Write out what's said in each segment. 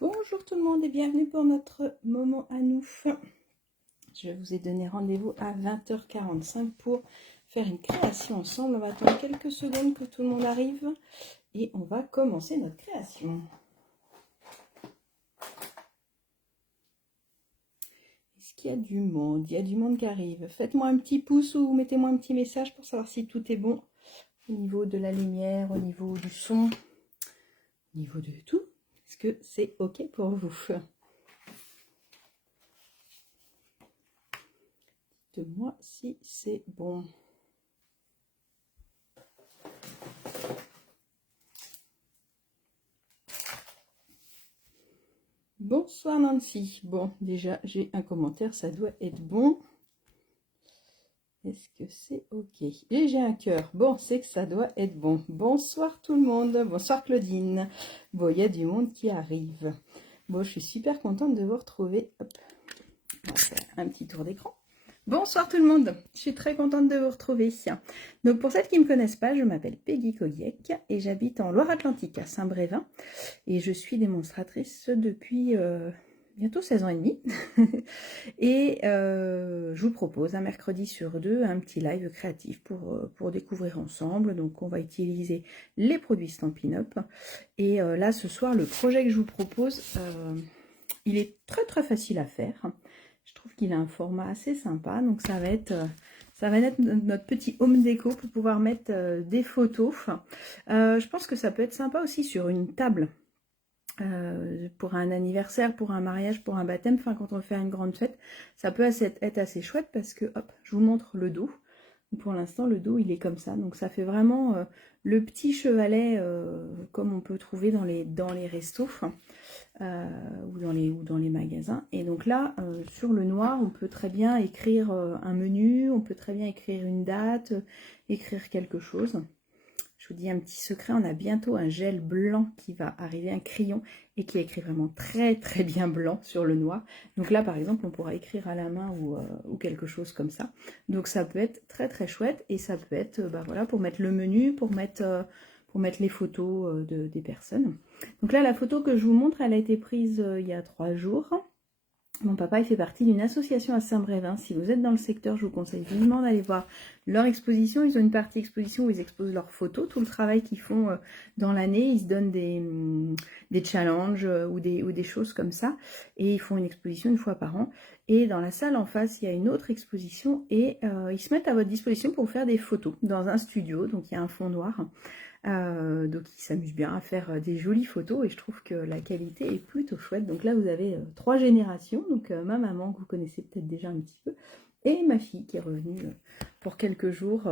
Bonjour tout le monde et bienvenue pour notre moment à nous. Je vous ai donné rendez-vous à 20h45 pour faire une création ensemble. On va attendre quelques secondes que tout le monde arrive et on va commencer notre création. Est-ce qu'il y a du monde? Il y a du monde qui arrive. Faites-moi un petit pouce ou mettez-moi un petit message pour savoir si tout est bon au niveau de la lumière, au niveau du son, au niveau de tout. Est-ce que c'est OK pour vous? Dites-moi si c'est bon. Bonsoir Nancy. Bon, déjà j'ai un commentaire, ça doit être bon. Est-ce que c'est OK? Et j'ai un cœur. Bon, c'est que ça doit être bon. Bonsoir tout le monde. Bonsoir Claudine. Bon, il y a du monde qui arrive. Bon, je suis super contente de vous retrouver. Hop. On va faire un petit tour d'écran. Bonsoir tout le monde, je suis très contente de vous retrouver. Donc pour celles qui ne me connaissent pas, je m'appelle Peggy Kogiek et j'habite en Loire-Atlantique à Saint-Brévin et je suis démonstratrice depuis bientôt 16 ans et demi et je vous propose un mercredi sur deux un petit live créatif pour découvrir ensemble. Donc on va utiliser les produits Stampin' Up et là ce soir le projet que je vous propose il est très facile à faire. Je trouve qu'il a un format assez sympa, donc ça va être notre petit home déco pour pouvoir mettre des photos. Je pense que ça peut être sympa aussi sur une table pour un anniversaire, pour un mariage, pour un baptême, enfin quand on fait une grande fête, ça peut être assez chouette parce que, hop, je vous montre le dos. Pour l'instant, le dos, il est comme ça. Donc, ça fait vraiment le petit chevalet comme on peut trouver dans les restos ou dans les magasins. Et donc là, sur le noir, on peut très bien écrire un menu, on peut très bien écrire une date, écrire quelque chose. Je vous dis un petit secret, on a bientôt un gel blanc qui va arriver, un crayon, et qui écrit vraiment très bien blanc sur le noir. Donc là, par exemple, on pourra écrire à la main ou quelque chose comme ça. Donc ça peut être très chouette, et ça peut être voilà, pour mettre le menu, pour mettre les photos des personnes. Donc là, la photo que je vous montre, elle a été prise il y a 3 jours. Mon papa, il fait partie d'une association à Saint-Brévin. Si vous êtes dans le secteur, je vous conseille vivement d'aller voir leur exposition. Ils ont une partie exposition où ils exposent leurs photos, tout le travail qu'ils font dans l'année. Ils se donnent des challenges ou des choses comme ça. Et ils font une exposition une fois par an. Et dans la salle en face, il y a une autre exposition. Et ils se mettent à votre disposition pour faire des photos dans un studio. Donc, il y a un fond noir. Donc ils s'amusent bien à faire des jolies photos et je trouve que la qualité est plutôt chouette. Donc là vous avez 3 générations, donc ma maman que vous connaissez peut-être déjà un petit peu et ma fille qui est revenue pour quelques jours,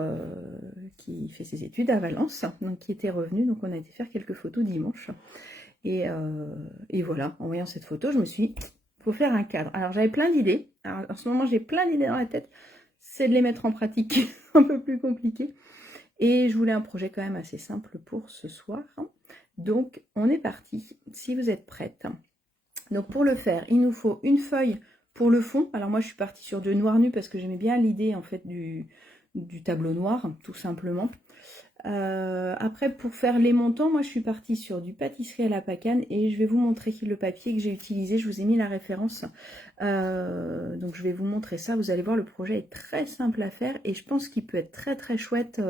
qui fait ses études à Valence, donc qui était revenue, donc on a été faire quelques photos dimanche et voilà, en voyant cette photo je me suis dit, faut faire un cadre. Alors j'avais plein d'idées, en ce moment j'ai plein d'idées dans la tête, c'est de les mettre en pratique un peu plus compliqué. Et je voulais un projet quand même assez simple pour ce soir. Donc, on est parti, si vous êtes prête. Donc, pour le faire, il nous faut une feuille pour le fond. Alors, moi, je suis partie sur de noir nu parce que j'aimais bien l'idée, en fait, du tableau noir, tout simplement. Après, pour faire les montants, moi, je suis partie sur du pâtisserie à la pacane et je vais vous montrer le papier que j'ai utilisé. Je vous ai mis la référence. Donc, je vais vous montrer ça. Vous allez voir, le projet est très simple à faire et je pense qu'il peut être très chouette.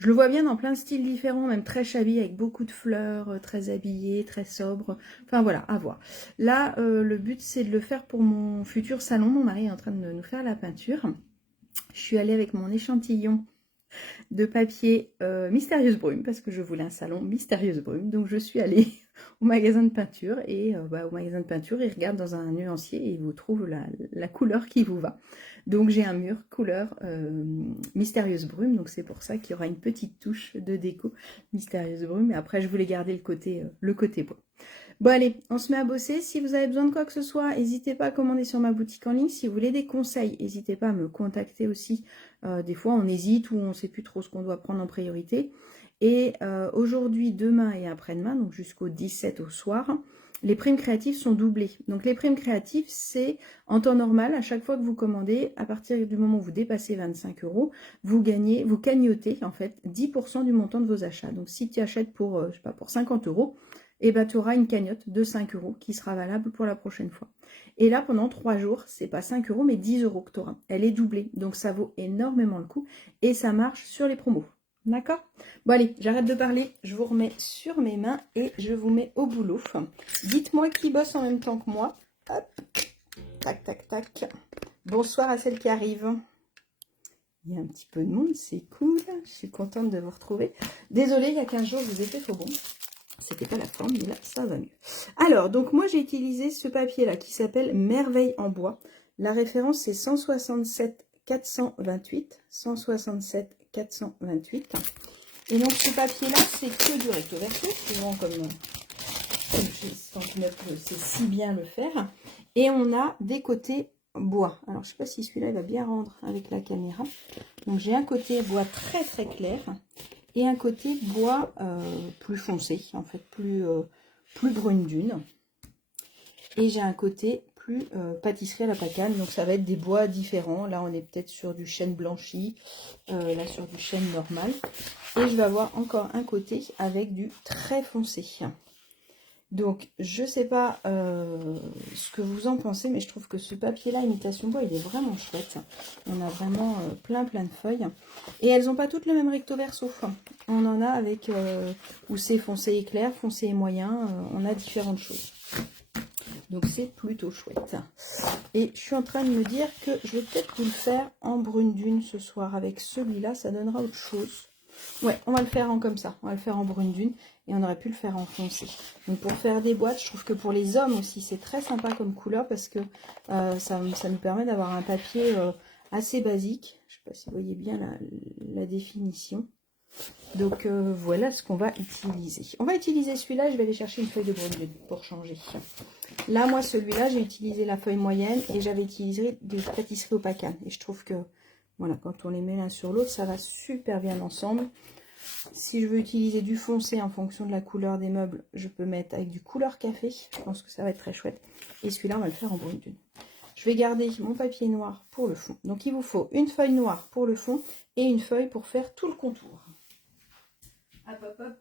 Je le vois bien dans plein de styles différents, même très shabby, avec beaucoup de fleurs, très habillé, très sobre. Enfin voilà, à voir. Là, le but, c'est de le faire pour mon futur salon. Mon mari est en train de nous faire la peinture. Je suis allée avec mon échantillon de papier Mystérieuse Brume, parce que je voulais un salon Mystérieuse Brume. Donc je suis allée au magasin de peinture, et au magasin de peinture, ils regardent dans un nuancier et ils vous trouvent la couleur qui vous va. Donc j'ai un mur couleur Mystérieuse Brume, donc c'est pour ça qu'il y aura une petite touche de déco Mystérieuse Brume. Et après je voulais garder le côté bois. Bon allez, on se met à bosser. Si vous avez besoin de quoi que ce soit, n'hésitez pas à commander sur ma boutique en ligne. Si vous voulez des conseils, n'hésitez pas à me contacter aussi. Des fois on hésite ou on ne sait plus trop ce qu'on doit prendre en priorité. Et aujourd'hui, demain et après-demain, donc jusqu'au 17 au soir, les primes créatives sont doublées. Donc les primes créatives, c'est en temps normal, à chaque fois que vous commandez, à partir du moment où vous dépassez 25 €, vous cagnotez en fait 10% du montant de vos achats. Donc si tu achètes pour, je sais pas, pour 50 €, et ben tu auras une cagnotte de 5 € qui sera valable pour la prochaine fois. Et là, pendant 3 jours, c'est pas 5 € mais 10 € que tu auras. Elle est doublée, donc ça vaut énormément le coup et ça marche sur les promos. D'accord? Bon allez, j'arrête de parler, je vous remets sur mes mains et je vous mets au boulot. Dites-moi qui bosse en même temps que moi. Hop, tac, tac, tac. Bonsoir à celles qui arrivent. Il y a un petit peu de monde, c'est cool. Je suis contente de vous retrouver. Désolée, il y a 15 jours, je vous ai fait faux bon. C'était pas la forme, mais là, ça va mieux. Alors, donc moi, j'ai utilisé ce papier-là qui s'appelle Merveille en bois. La référence, c'est 167 428. 167 428. Et donc, ce papier-là, c'est que du recto verso, souvent comme chez Stampin' Up, c'est si bien le faire. Et on a des côtés bois. Alors, je sais pas si celui-là, il va bien rendre avec la caméra. Donc, j'ai un côté bois très, très clair. Et un côté bois plus foncé, en fait, plus brune dune. Et j'ai un côté plus pâtisserie à la pacane, donc ça va être des bois différents. Là, on est peut-être sur du chêne blanchi, là sur du chêne normal. Et je vais avoir encore un côté avec du très foncé. Donc, je sais pas ce que vous en pensez, mais je trouve que ce papier-là, imitation bois, il est vraiment chouette. On a vraiment plein de feuilles. Et elles n'ont pas toutes le même recto verso. On en a avec où c'est foncé et clair, foncé et moyen. On a différentes choses. Donc, c'est plutôt chouette. Et je suis en train de me dire que je vais peut-être vous le faire en brune dune ce soir. Avec celui-là, ça donnera autre chose. Ouais, on va le faire en comme ça. On va le faire en brune dune. Et on aurait pu le faire en foncé. Donc pour faire des boîtes, je trouve que pour les hommes aussi, c'est très sympa comme couleur parce que ça nous permet d'avoir un papier assez basique. Je ne sais pas si vous voyez bien la définition. Donc voilà ce qu'on va utiliser. On va utiliser celui-là, je vais aller chercher une feuille de brune dune pour changer. Là, moi, celui-là, j'ai utilisé la feuille moyenne et j'avais utilisé des pâtisseries au pacane. Et je trouve que, voilà, quand on les met l'un sur l'autre, ça va super bien ensemble. Si je veux utiliser du foncé en fonction de la couleur des meubles, je peux mettre avec du couleur café. Je pense que ça va être très chouette. Et celui-là, on va le faire en brune dune. Je vais garder mon papier noir pour le fond. Donc, il vous faut une feuille noire pour le fond et une feuille pour faire tout le contour. Hop, hop, hop.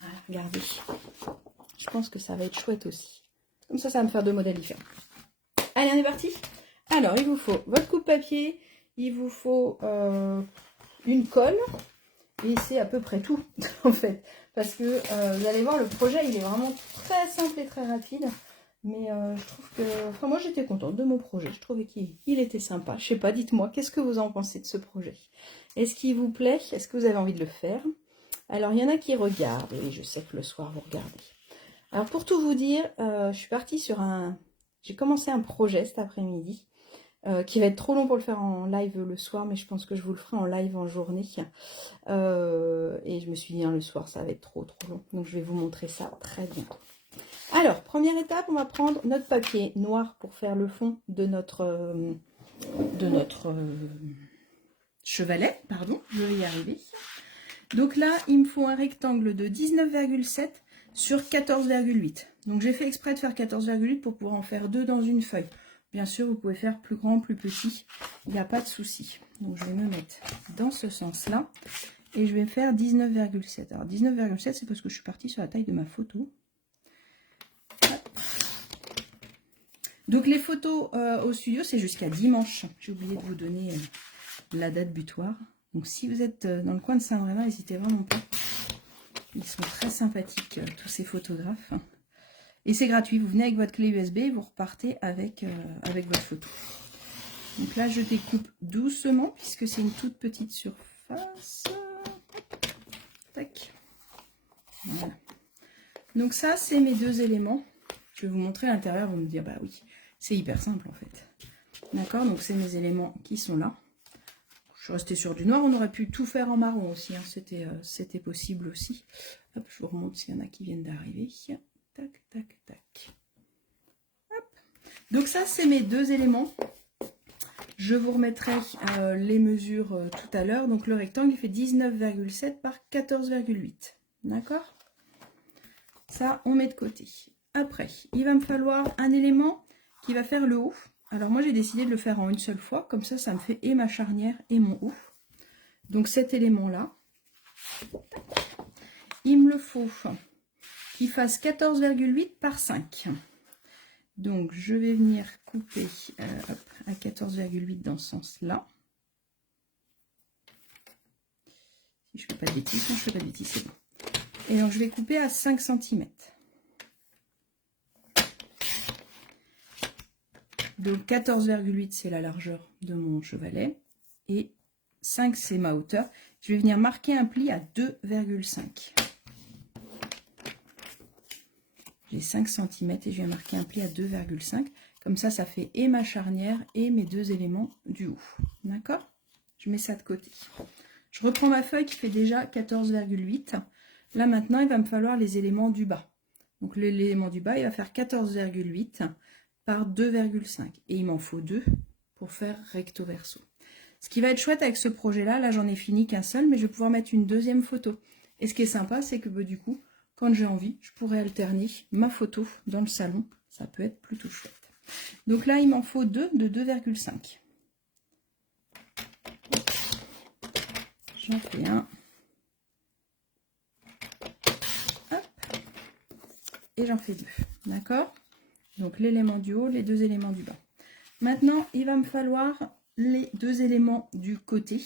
Voilà, regardez. Je pense que ça va être chouette aussi. Comme ça va me faire deux modèles différents. Allez, on est parti. Alors, il vous faut votre coupe-papier, il vous faut une colle, et c'est à peu près tout, en fait. Parce que, vous allez voir, le projet, il est vraiment très simple et très rapide. Mais je trouve que... Enfin, moi, j'étais contente de mon projet. Je trouvais qu'il était sympa. Je sais pas, dites-moi, qu'est-ce que vous en pensez de ce projet? Est-ce qu'il vous plaît? Est-ce que vous avez envie de le faire? Alors, il y en a qui regardent. Oui, je sais que le soir, vous regardez. Alors, pour tout vous dire, je suis partie sur un... J'ai commencé un projet cet après-midi. Qui va être trop long pour le faire en live le soir, mais je pense que je vous le ferai en live en journée. Et je me suis dit, hein, le soir, ça va être trop long. Donc, je vais vous montrer ça très bientôt. Alors, première étape, on va prendre notre papier noir pour faire le fond de notre chevalet. Pardon, je vais y arriver. Donc là, il me faut un rectangle de 19,7 sur 14,8. Donc, j'ai fait exprès de faire 14,8 pour pouvoir en faire deux dans une feuille. Bien sûr, vous pouvez faire plus grand, plus petit, il n'y a pas de souci. Donc, je vais me mettre dans ce sens-là et je vais faire 19,7. Alors, 19,7, c'est parce que je suis partie sur la taille de ma photo. Hop. Donc, les photos au studio, c'est jusqu'à dimanche. J'ai oublié de vous donner la date butoir. Donc, si vous êtes dans le coin de Saint-Brévin, n'hésitez vraiment pas. Ils sont très sympathiques, tous ces photographes. Et c'est gratuit, vous venez avec votre clé USB et vous repartez avec votre photo. Donc là, je découpe doucement puisque c'est une toute petite surface. Tac. Voilà. Donc ça, c'est mes deux éléments. Je vais vous montrer à l'intérieur, vous me dire, bah oui, c'est hyper simple en fait. D'accord, donc c'est mes éléments qui sont là. Je suis restée sur du noir, on aurait pu tout faire en marron aussi, hein. C'était possible aussi. Hop, je vous remonte s'il y en a qui viennent d'arriver. Tac, tac, tac. Hop. Donc ça, c'est mes deux éléments. Je vous remettrai les mesures tout à l'heure. Donc le rectangle, il fait 19,7 par 14,8. D'accord? Ça, on met de côté. Après, il va me falloir un élément qui va faire le haut. Alors moi, j'ai décidé de le faire en une seule fois. Comme ça, ça me fait et ma charnière et mon haut. Donc cet élément-là, il me le faut qu'il fasse 14,8 par 5. Donc je vais venir couper à 14,8 dans ce sens-là. Si je ne fais pas de bêtises, non, je ne fais pas de bêtises, c'est bon. Et donc je vais couper à 5 cm. Donc 14,8 c'est la largeur de mon chevalet et 5 c'est ma hauteur. Je vais venir marquer un pli à 2,5. J'ai 5 cm et je viens marquer un pli à 2,5. Comme ça, ça fait et ma charnière et mes deux éléments du haut. D'accord? Je mets ça de côté. Je reprends ma feuille qui fait déjà 14,8. Là maintenant, il va me falloir les éléments du bas. Donc l'élément du bas, il va faire 14,8 par 2,5. Et il m'en faut 2 pour faire recto verso. Ce qui va être chouette avec ce projet-là, là j'en ai fini qu'un seul, mais je vais pouvoir mettre une deuxième photo. Et ce qui est sympa, c'est que du coup, quand j'ai envie, je pourrais alterner ma photo dans le salon. Ça peut être plutôt chouette. Donc là, il m'en faut 2 de 2,5. J'en fais un. Hop. Et j'en fais 2. D'accord? Donc l'élément du haut, les deux éléments du bas. Maintenant, il va me falloir les deux éléments du côté.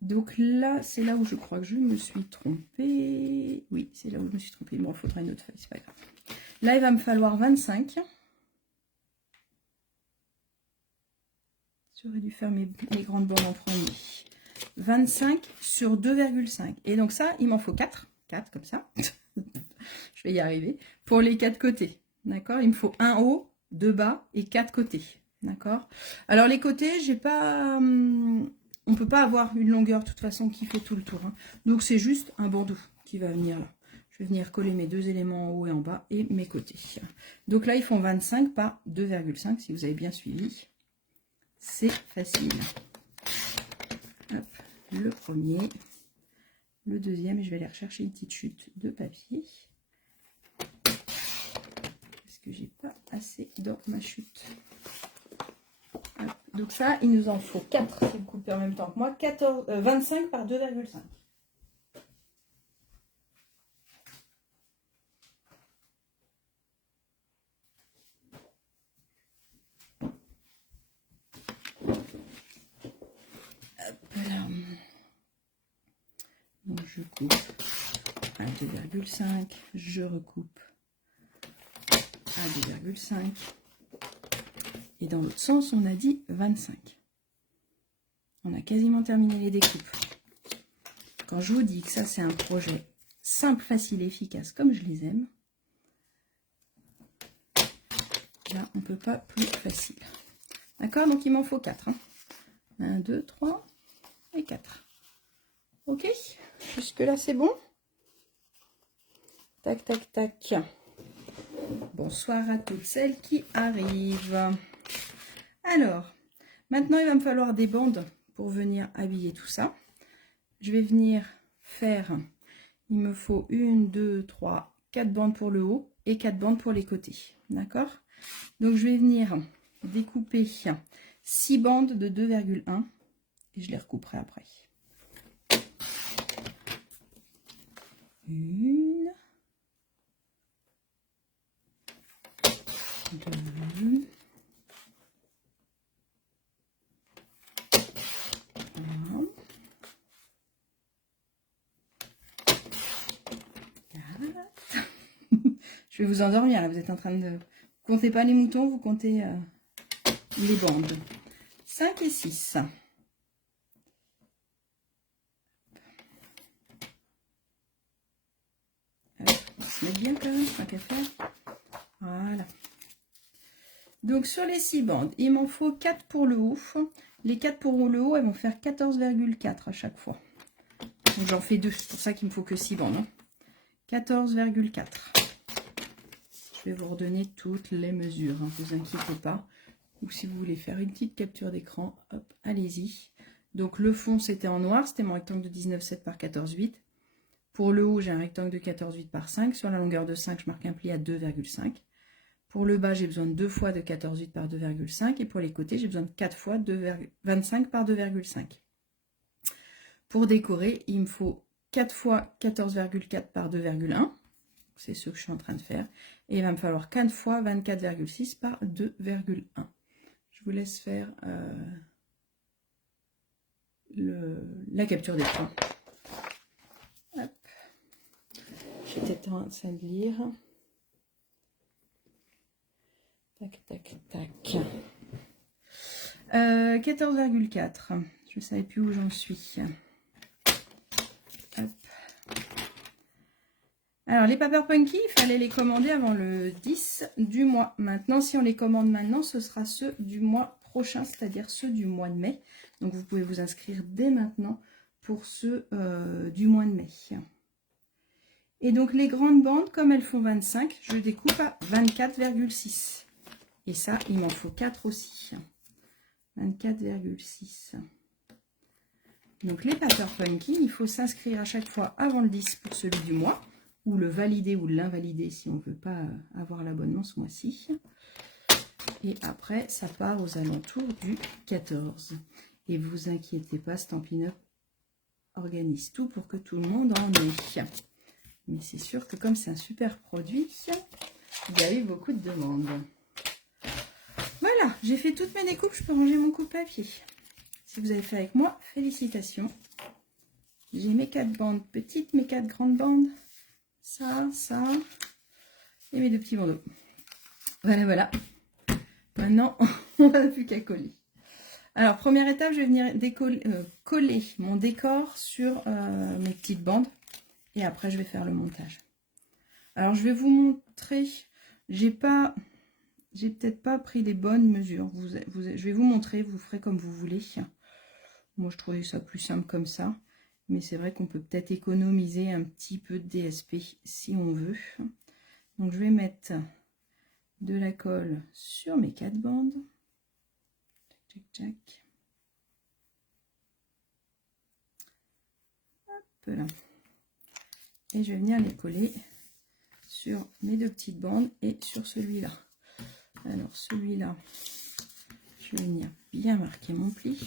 Donc là, c'est là où je crois que je me suis trompée. Oui, c'est là où je me suis trompée. Bon, il faudra une autre feuille, c'est pas grave. Là, il va me falloir 25. J'aurais dû faire mes grandes bandes en premier. 25 sur 2,5. Et donc ça, il m'en faut 4. 4 comme ça. Je vais y arriver. Pour les 4 côtés. D'accord? Il me faut un haut, 2 bas et 4 côtés. D'accord? Alors les côtés, j'ai pas... on peut pas avoir une longueur de toute façon qui fait tout le tour. Hein. Donc c'est juste un bandeau qui va venir là. Je vais venir coller mes deux éléments en haut et en bas et mes côtés. Donc là, ils font 25 par 2,5 si vous avez bien suivi. C'est facile. Hop, le premier. Le deuxième, je vais aller rechercher une petite chute de papier. Parce que j'ai pas assez dans ma chute. Hop. Donc ça, il nous en faut 4 si vous coupez en même temps que moi. 25 par 2,5. Donc je coupe à 2,5, je recoupe à 2,5 et dans l'autre sens on a dit 25. On a quasiment terminé les découpes. Quand je vous dis que ça c'est un projet simple, facile et efficace comme je les aime, là on ne peut pas plus facile. D'accord? Donc il m'en faut 4. 1, 2, 3 et 4. Ok? Jusque là c'est bon? Tac, tac, tac. Bonsoir à toutes celles qui arrivent. Alors, maintenant il va me falloir des bandes pour venir habiller tout ça. Je vais venir faire, il me faut 1, 2, 3, 4 bandes pour le haut et 4 bandes pour les côtés. D'accord? Donc je vais venir découper 6 bandes de 2,1 et je les recouperai après. 1, 2, 3, 4. Je vais vous endormir là, vous êtes en train de... Vous comptez pas les moutons, vous comptez les bandes. 5 et 6. Alors, on va se mettre bien quand même, tant qu'à faire. Voilà. Donc sur les 6 bandes, il m'en faut 4 pour le haut. Les 4 pour le haut, elles vont faire 14,4 à chaque fois. Donc j'en fais 2, c'est pour ça qu'il me faut que 6 bandes. Hein. 14,4. Je vais vous redonner toutes les mesures, ne vous inquiétez pas. Ou si vous voulez faire une petite capture d'écran, hop, allez-y. Donc le fond c'était en noir, c'était mon rectangle de 19,7 par 14,8. Pour le haut, j'ai un rectangle de 14,8 par 5. Sur la longueur de 5, je marque un pli à 2,5. Pour le bas, j'ai besoin de 2 fois de 14,8 par 2,5. Et pour les côtés, j'ai besoin de 4 fois de 25 par 2,5. Pour décorer, il me faut 4 fois 14,4 par 2,1. C'est ce que je suis en train de faire. Et il va me falloir 4 fois 24,6 par 2,1. Je vous laisse faire la capture d'écran. J'étais en train de lire. Tac, tac, tac. 14,4. Je ne savais plus où j'en suis. Hop. Alors, les Paper Punky, il fallait les commander avant le 10 du mois. Maintenant, si on les commande maintenant, ce sera ceux du mois prochain, c'est-à-dire ceux du mois de mai. Donc, vous pouvez vous inscrire dès maintenant pour ceux du mois de mai. Et donc, les grandes bandes, comme elles font 25, je découpe à 24,6. Et ça, il m'en faut 4 aussi. 24,6. Donc, les Paper Punky, il faut s'inscrire à chaque fois avant le 10 pour celui du mois, ou le valider ou l'invalider si on ne veut pas avoir l'abonnement ce mois-ci. Et après, ça part aux alentours du 14. Et vous inquiétez pas, Stampin' Up organise tout pour que tout le monde en ait. Mais c'est sûr que comme c'est un super produit, il y a eu beaucoup de demandes. Voilà, j'ai fait toutes mes découpes, je peux ranger mon coupe-papier. Si vous avez fait avec moi, félicitations. J'ai mes 4 bandes petites, mes 4 grandes bandes. Ça, et mes 2 petits bandeaux. Voilà, voilà. Maintenant, on n'a plus qu'à coller. Alors, première étape, je vais venir coller mon décor sur mes petites bandes. Et après, je vais faire le montage. Alors, je vais vous montrer. J'ai peut-être pas pris les bonnes mesures. Je vais vous montrer, vous ferez comme vous voulez. Moi, je trouvais ça plus simple comme ça. Mais c'est vrai qu'on peut peut-être économiser un petit peu de DSP si on veut. Donc, je vais mettre de la colle sur mes 4 bandes. Tac, tac, tac. Hop là. Et je vais venir les coller sur mes 2 petites bandes et sur celui-là. Alors, celui-là, je vais venir bien marquer mon pli.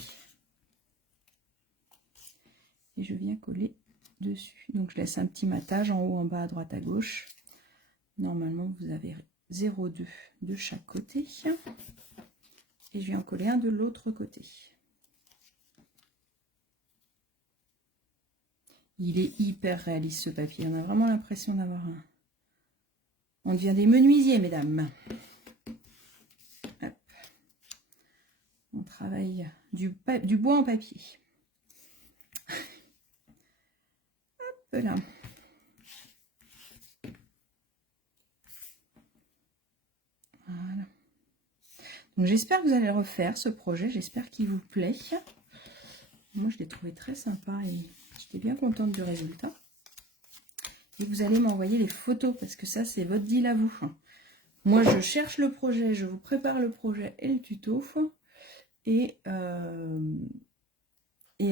Et je viens coller dessus. Donc, je laisse un petit matage en haut, en bas, à droite, à gauche. Normalement, vous avez 0,2 de chaque côté. Et je viens coller un de l'autre côté. Il est hyper réaliste ce papier. On a vraiment l'impression d'avoir un... On devient des menuisiers, mesdames. Hop. On travaille du bois en papier. Hop là. Voilà. Donc j'espère que vous allez le refaire, ce projet. J'espère qu'il vous plaît. Moi, je l'ai trouvé très sympa et j'étais bien contente du résultat. Et vous allez m'envoyer les photos parce que ça, c'est votre deal à vous. Moi, je cherche le projet, je vous prépare le projet et le tuto. Et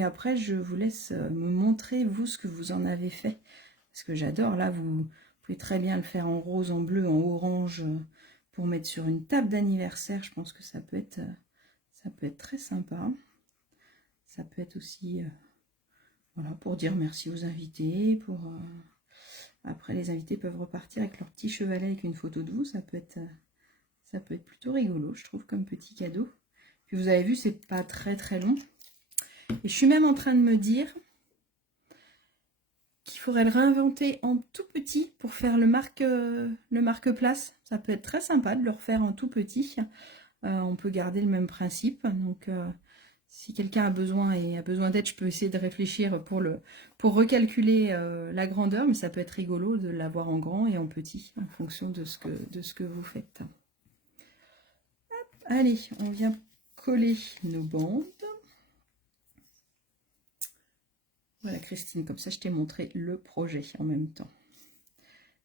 après, je vous laisse me montrer, vous, ce que vous en avez fait. Parce que j'adore. Là, vous pouvez très bien le faire en rose, en bleu, en orange, pour mettre sur une table d'anniversaire. Je pense que ça peut être très sympa. Ça peut être aussi, voilà, pour dire merci aux invités. Après, les invités peuvent repartir avec leur petit chevalet avec une photo de vous. Ça peut être plutôt rigolo, je trouve, comme petit cadeau. Puis vous avez vu, c'est pas très très long. Et je suis même en train de me dire qu'il faudrait le réinventer en tout petit pour faire le marque-place. Ça peut être très sympa de le refaire en tout petit. On peut garder le même principe. Donc, si quelqu'un a besoin d'aide, je peux essayer de réfléchir pour recalculer la grandeur. Mais ça peut être rigolo de l'avoir en grand et en petit, en fonction de ce que vous faites. Hop, allez, on vient coller nos bandes. Voilà Christine, comme ça je t'ai montré le projet en même temps.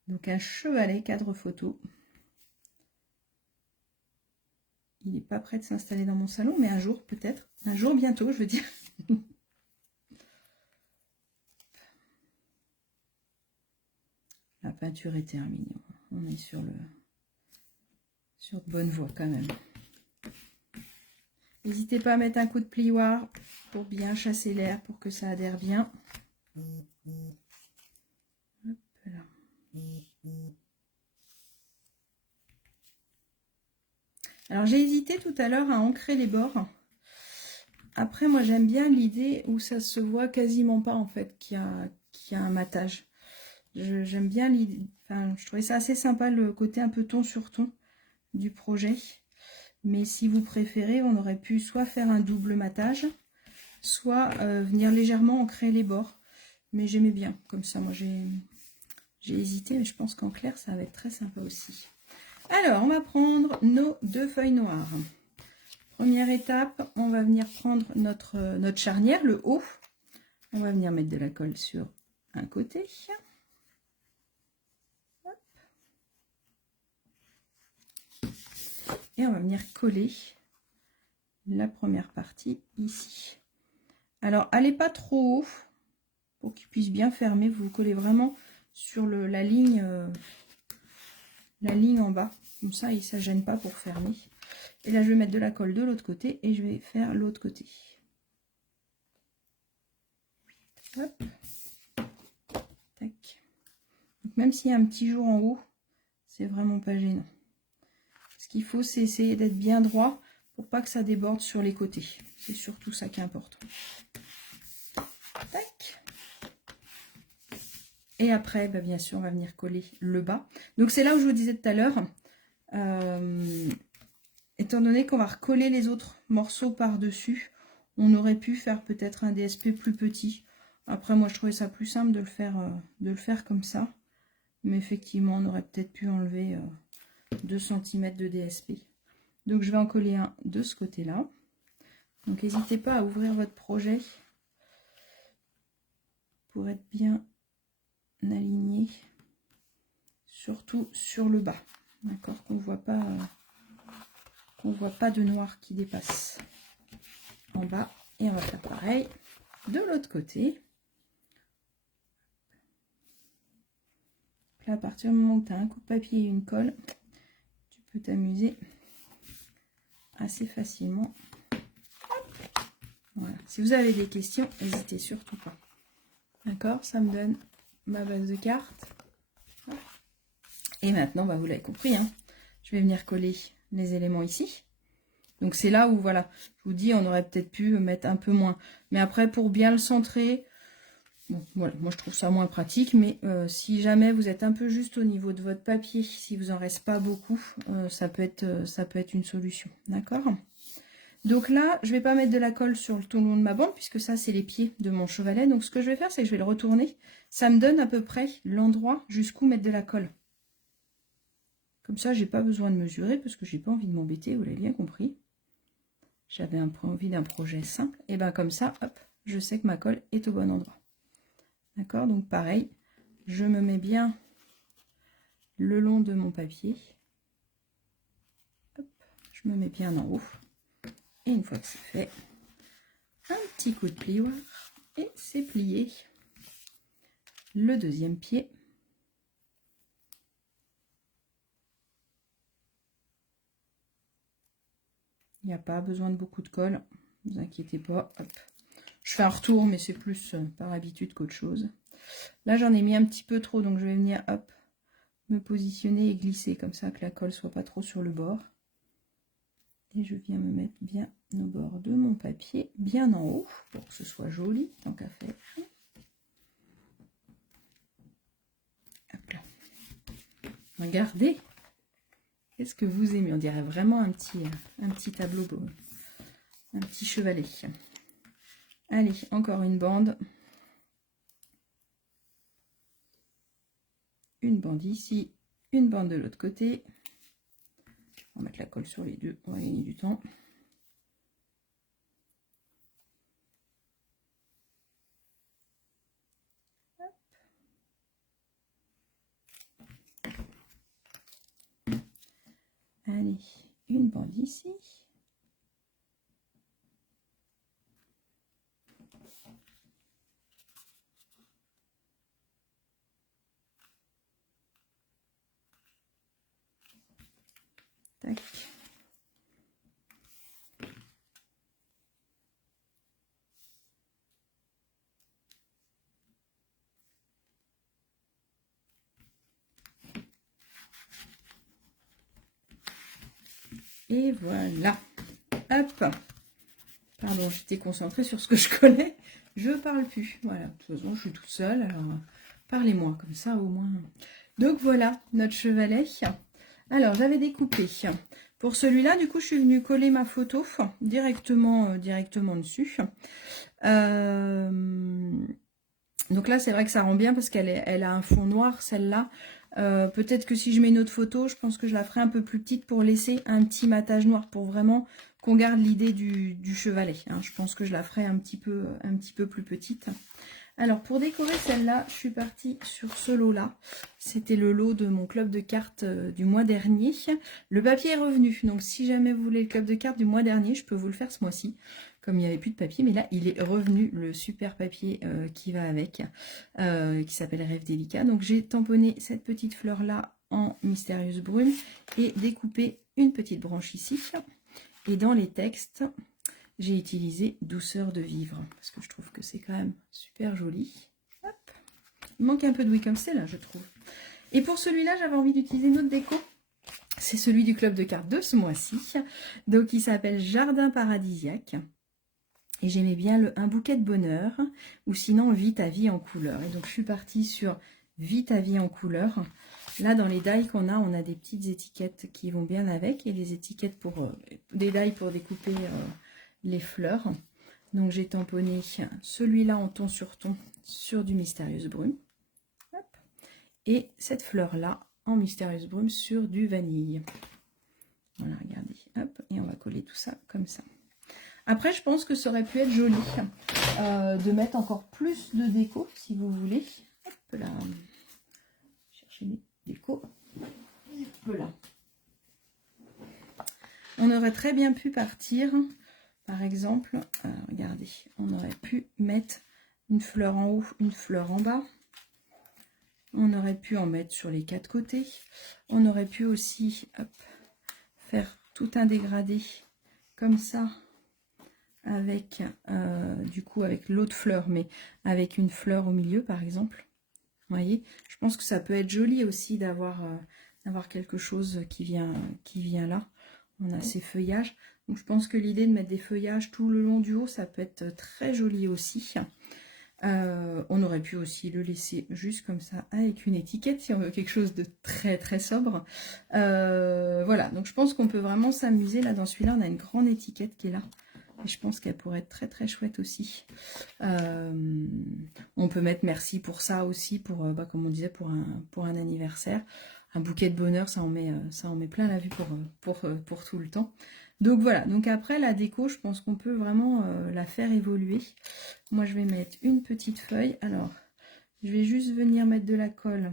Donc un chevalet cadre photo. Il n'est pas prêt de s'installer dans mon salon, mais un jour peut-être. Un jour bientôt, je veux dire. La peinture est terminée. On est sur de bonne voie quand même. N'hésitez pas à mettre un coup de plioir pour bien chasser l'air, pour que ça adhère bien. Hop là. Alors j'ai hésité tout à l'heure à ancrer les bords. Après moi j'aime bien l'idée où ça se voit quasiment pas en fait qu'il y a un matage. J'aime bien l'idée, enfin je trouvais ça assez sympa le côté un peu ton sur ton du projet. Mais si vous préférez, on aurait pu soit faire un double matage, soit venir légèrement ancrer les bords. Mais j'aimais bien, comme ça moi j'ai hésité, mais je pense qu'en clair ça va être très sympa aussi. Alors on va prendre nos 2 feuilles noires. Première étape, on va venir prendre notre charnière, le haut. On va venir mettre de la colle sur un côté. Hop. Et on va venir coller la première partie ici. Alors, allez pas trop haut pour qu'il puisse bien fermer. Vous collez vraiment sur la ligne en bas. Comme ça, il ne gêne pas pour fermer. Et là, je vais mettre de la colle de l'autre côté et je vais faire l'autre côté. Hop. Tac. Donc, même s'il y a un petit jour en haut, c'est vraiment pas gênant. Ce qu'il faut, c'est essayer d'être bien droit pour pas que ça déborde sur les côtés. C'est surtout ça qui est important. Tac. Et après, bah, bien sûr, on va venir coller le bas. Donc, c'est là où je vous disais tout à l'heure, étant donné qu'on va recoller les autres morceaux par-dessus, on aurait pu faire peut-être un DSP plus petit. Après, moi, je trouvais ça plus simple de le faire comme ça. Mais effectivement, on aurait peut-être pu enlever 2 cm de DSP. Donc, je vais en coller un de ce côté-là. Donc, n'hésitez pas à ouvrir votre projet pour être bien aligné, surtout sur le bas. D'accord, qu'on voit pas de noir qui dépasse en bas. Et on va faire pareil de l'autre côté. Là, à partir du moment où tu as un coup de papier et une colle, tu peux t'amuser assez facilement. Voilà. Si vous avez des questions, n'hésitez surtout pas. D'accord, ça me donne ma base de cartes. Et maintenant, bah, vous l'avez compris, hein, je vais venir coller les éléments ici. Donc c'est là où, voilà, je vous dis, on aurait peut-être pu mettre un peu moins. Mais après, pour bien le centrer, bon, voilà, moi je trouve ça moins pratique. Mais si jamais vous êtes un peu juste au niveau de votre papier, si vous en reste pas beaucoup, ça peut être une solution. D'accord ? Donc là, je ne vais pas mettre de la colle sur tout le long de ma bande, puisque ça, c'est les pieds de mon chevalet. Donc ce que je vais faire, c'est que je vais le retourner. Ça me donne à peu près l'endroit jusqu'où mettre de la colle. Comme ça, j'ai pas besoin de mesurer, parce que j'ai pas envie de m'embêter, vous l'avez bien compris. J'avais envie d'un projet simple. Et bien comme ça, hop, je sais que ma colle est au bon endroit. D'accord? Donc pareil, je me mets bien le long de mon papier. Hop, je me mets bien en haut. Et une fois que c'est fait, un petit coup de plioir et c'est plié. Le deuxième pied. Il n'y a pas besoin de beaucoup de colle, ne vous inquiétez pas. Hop. Je fais un retour, mais c'est plus par habitude qu'autre chose. Là, j'en ai mis un petit peu trop, donc je vais venir, hop, me positionner et glisser comme ça que la colle soit pas trop sur le bord. Et je viens me mettre bien au bord de mon papier, bien en haut, pour que ce soit joli, tant qu'à faire. Hop là. Regardez, qu'est-ce que vous aimez? On dirait vraiment un petit tableau beau, un petit chevalet. Allez, encore une bande. Une bande ici, une bande de l'autre côté. On va mettre la colle sur les deux, on va gagner du temps. Allez, une bande ici. Tac. Et voilà. Hop. Pardon, j'étais concentrée sur ce que je connais. Je parle plus. Voilà, de toute façon, je suis toute seule. Alors, parlez-moi, comme ça, au moins. Donc, voilà, notre chevalet. Alors, j'avais découpé. Pour celui-là, du coup, je suis venue coller ma photo directement dessus. Donc là, c'est vrai que ça rend bien parce qu'elle a un fond noir, celle-là. Peut-être que si je mets une autre photo, je pense que je la ferai un peu plus petite pour laisser un petit matage noir pour vraiment qu'on garde l'idée du chevalet. Hein. Je pense que je la ferai un petit peu plus petite. Alors, pour décorer celle-là, je suis partie sur ce lot-là. C'était le lot de mon club de cartes du mois dernier. Le papier est revenu, donc si jamais vous voulez le club de cartes du mois dernier, je peux vous le faire ce mois-ci. Comme il n'y avait plus de papier, mais là, il est revenu, le super papier qui va avec, qui s'appelle Rêve Délicat. Donc, j'ai tamponné cette petite fleur-là en mystérieuse brume et découpé une petite branche ici. Et dans les textes, j'ai utilisé Douceur de vivre, parce que je trouve que c'est quand même super joli. Hop. Il manque un peu de oui comme c'est là, je trouve. Et pour celui-là, j'avais envie d'utiliser une autre déco. C'est celui du club de cartes de ce mois-ci. Donc, il s'appelle Jardin paradisiaque. Et j'aimais bien un bouquet de bonheur, ou sinon Vie ta vie en couleur. Et donc, je suis partie sur Vie ta vie en couleur. Là, dans les die qu'on a, on a des petites étiquettes qui vont bien avec. Et les étiquettes pour des die pour découper les fleurs. Donc, j'ai tamponné celui-là en ton sur du mystérieuse brume. Hop. Et cette fleur-là en mystérieuse brume sur du vanille. Voilà, regardez. Hop. Et on va coller tout ça comme ça. Après, je pense que ça aurait pu être joli de mettre encore plus de déco, si vous voulez. Hop là. Chercher des décos. Hop là. On aurait très bien pu partir, par exemple, regardez, on aurait pu mettre une fleur en haut, une fleur en bas. On aurait pu en mettre sur les quatre côtés. On aurait pu aussi hop, faire tout un dégradé comme ça. Avec du coup avec l'autre fleur, mais avec une fleur au milieu par exemple. Vous voyez, je pense que ça peut être joli aussi d'avoir quelque chose qui vient là. On a ces feuillages, donc je pense que l'idée de mettre des feuillages tout le long du haut, ça peut être très joli aussi. On aurait pu aussi le laisser juste comme ça avec une étiquette si on veut quelque chose de très très sobre. Voilà, donc je pense qu'on peut vraiment s'amuser là dans celui-là. On a une grande étiquette qui est là. Et je pense qu'elle pourrait être très très chouette aussi. On peut mettre merci pour ça aussi, pour comme on disait, pour un anniversaire. Un bouquet de bonheur, ça en met plein la vue pour tout le temps. Donc voilà, donc après la déco, je pense qu'on peut vraiment la faire évoluer. Moi je vais mettre une petite feuille. Alors, je vais juste venir mettre de la colle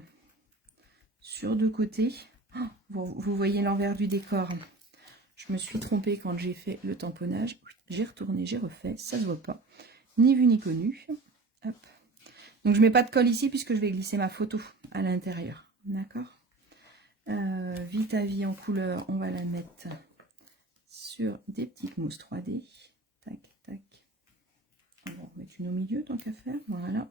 sur deux côtés. Oh, vous voyez l'envers du décor. Je me suis trompée quand j'ai fait le tamponnage. J'ai retourné, j'ai refait. Ça ne se voit pas. Ni vu ni connu. Hop. Donc, je ne mets pas de colle ici puisque je vais glisser ma photo à l'intérieur. D'accord. Vie ta vie en couleur, on va la mettre sur des petites mousses 3D. Tac, tac. On va en mettre une au milieu tant qu'à faire. Voilà.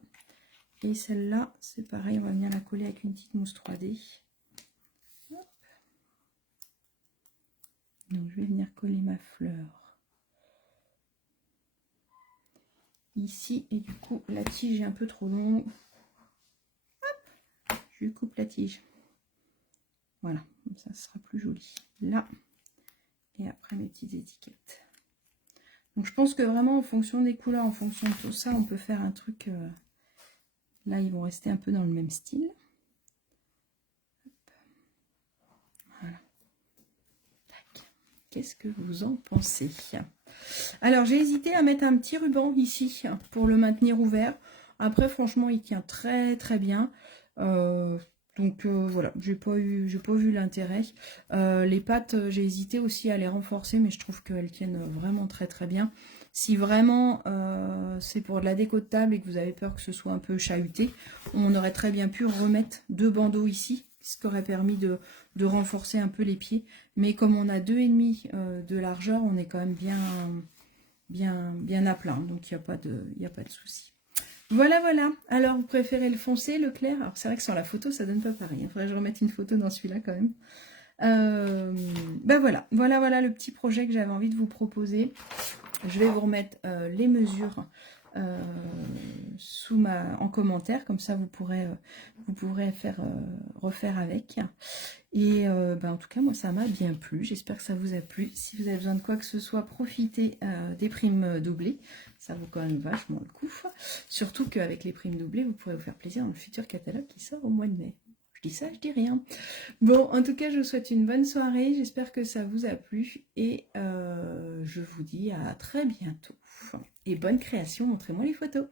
Et celle-là, c'est pareil. On va venir la coller avec une petite mousse 3D. Donc, je vais venir coller ma fleur ici. Et du coup, la tige est un peu trop longue. Hop, je lui coupe la tige. Voilà, comme ça, ce sera plus joli. Là, et après mes petites étiquettes. Donc, je pense que vraiment, en fonction des couleurs, en fonction de tout ça, on peut faire un truc... Là, ils vont rester un peu dans le même style. Voilà. Qu'est-ce que vous en pensez? Alors, j'ai hésité à mettre un petit ruban ici pour le maintenir ouvert. Après, franchement, il tient très très bien. Donc voilà, j'ai pas vu l'intérêt. Les pattes, j'ai hésité aussi à les renforcer, mais je trouve qu'elles tiennent vraiment très très bien. Si vraiment c'est pour de la déco de table et que vous avez peur que ce soit un peu chahuté, on aurait très bien pu remettre deux bandeaux ici, ce qui aurait permis de renforcer un peu les pieds. Mais comme on a 2,5 de largeur, on est quand même bien à plat. Donc il n'y a pas de souci. Voilà, voilà. Alors, vous préférez le foncé, le clair? Alors, c'est vrai que sur la photo, ça donne pas pareil. Il faudrait que je remette une photo dans celui-là quand même. Ben voilà le petit projet que j'avais envie de vous proposer. Je vais vous remettre les mesures en commentaire, comme ça vous pourrez refaire avec. Et en tout cas, moi ça m'a bien plu, j'espère que ça vous a plu. Si vous avez besoin de quoi que ce soit, profitez des primes doublées, ça vaut quand même vachement le coup. Surtout qu'avec les primes doublées, vous pourrez vous faire plaisir dans le futur catalogue qui sort au mois de mai. Je dis ça, je dis rien. Bon, en tout cas, je vous souhaite une bonne soirée. J'espère que ça vous a plu. Et je vous dis à très bientôt. Et bonne création. Montrez-moi les photos.